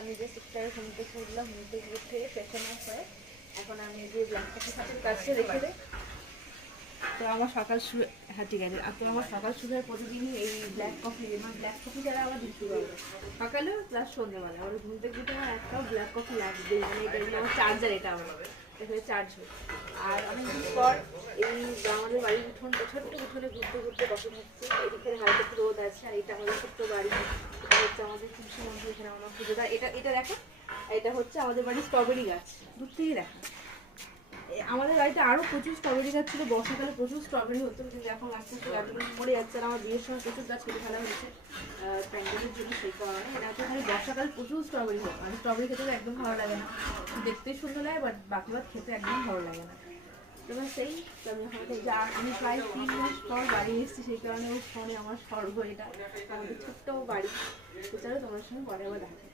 আমি যে সিস্টারের ঘুম থেকে উঠলাম, ঘুম থেকে উঠে ফ্রেশন আপ হয়ে এখন আমি যে ব্ল্যাক কফি খাতে কাছে রেখে দেয়। তো আমার সকাল শুরু, হ্যাঁ ঠিক আছে, তো আমার সকাল শুরু হয় প্রতিদিনই এই ব্ল্যাক কফি, মানে ব্ল্যাক কফি ছাড়া আমার দিন শুরু হবে সকালেও প্লাস সন্ধ্যেবেলা। আমার ঘুম থেকে উঠে আমার একটাও ব্ল্যাক কফি লাগবেই, মানে এটা আমার চার্জার, এটা আমার এখানে চার্জ হয়। আর অনেকদিন পর এই আমাদের বাড়ির উঠোনটা, ছোট্ট উঠোনে ঘুরতে ঘুরতে কফি খাচ্ছি। এদিকে হালকা একটু রোদ আছে, আর এটা আমাদের ছোট্ট বাড়ি, এটা হচ্ছে আমাদের তুলসী মন্দির, এখানে আমরা পুজো দেয়। এটা এটা দেখো, এটা হচ্ছে আমাদের বাড়ির স্ট্রবেরি গাছ, দূর থেকে দেখা। আমাদের বাড়িতে আরও প্রচুর স্ট্রবেরি গাছ ছিল, বর্ষাকালে প্রচুর স্ট্রবেরি হতো, কিন্তু এখন আস্তে আস্তে গাছগুলো মরে যাচ্ছে। আর আমার বিয়ের সময় প্রচুর গাছ কেটে ফেলা হয়েছে প্যান্ডেলের জন্য, সেই কারণে এটা হচ্ছে খালি বর্ষাকালে প্রচুর স্ট্রবেরি হতো। আর স্ট্রবেরি খেতে তো একদম ভালো লাগে না, দেখতেই সুন্দর লাগে, বাট বাকি বাদ খেতে একদম ভালো লাগে না। এবার সেই আমি হয়তো যা আমি প্রায় 3 মাস পর বাড়ি এসেছি, সেই কারণে ওই ফোনে আমার স্বর্গ এটা, আমাদের ছোট্ট বাড়ি। তো চলো তোমার সঙ্গে পরে আবার দেখা হচ্ছে।